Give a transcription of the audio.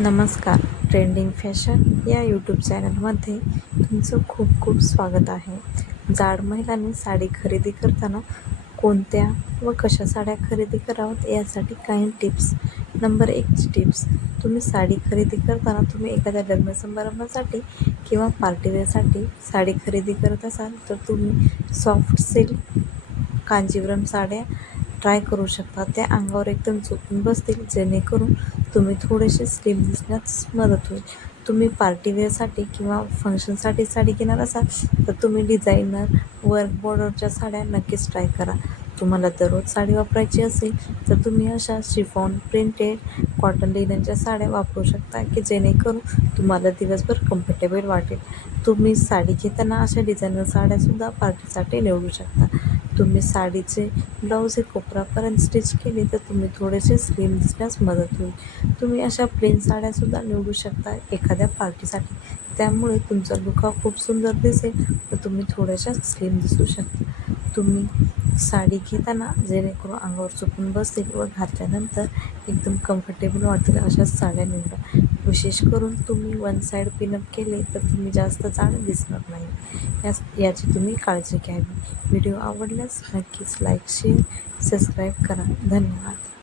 नमस्कार. Trending fashion या YouTube चॅनलमध्ये तुमचं खूप खूप स्वागत आहे. जाड महिलांनी साडी खरेदी करताना कोणत्या व कशा साड्या खरेदी कराव्यात यासाठी काही टिप्स. Number एकची tips. तुम्ही साडी खरेदी करताना तुम्ही एखाद्या लग्न समारंभासाठी किंवा पार्टीवेअरसाठी साडी खरेदी करत असाल तर तुम्ही सॉफ्ट सिल्क कांजीवरम साड्या ट्राय करू शकता. त्या अंगावर एकदम झोपून बसतील जेणेकरून तुम्ही थोडेसे स्लिम दिसण्यास मदत होईल. तुम्ही पार्टीवेअरसाठी किंवा फंक्शनसाठी साडी घेणार असाल तर तुम्ही डिझायनर वर्क बॉर्डरच्या साड्या नक्कीच ट्राय करा. तुम्हाला दररोज साडी वापरायची असेल तर तुम्ही अशा शिफॉन प्रिंटेड कॉटन लिननच्या साड्या वापरू शकता की जेणेकरून तुम्हाला दिवसभर कम्फर्टेबल वाटेल. तुम्ही साडी घेताना अशा डिझायनर साड्यासुद्धा पार्टीसाठी निवडू शकता. तुम्ही साडीचे ब्लाऊज हे कोपरापर्यंत स्टिच केले तर तुम्ही थोडेसे स्लिम दिसण्यास मदत होईल. तुम्ही अशा प्लेन साड्यासुद्धा निवडू शकता एखाद्या पार्टीसाठी त्यामुळे तुमचा लुक हा खूप सुंदर दिसेल तर तुम्ही थोड्याशा स्लिम दिसू शकता. तुम्ही साडी घेताना जेणेकरून अंगावर चुकून बसतील व घातल्यानंतर एकदम कम्फर्टेबल वाटतील अशाच साड्या निवडा विशेष करून तुम्ही वन साईड पिनअप केले तर तुम्ही जास्त जाड दिसणार नाही. यास याची तुम्ही काळजी घ्यावी. व्हिडिओ आवडल्यास नक्कीच लाईक शेअर सबस्क्राईब करा. धन्यवाद.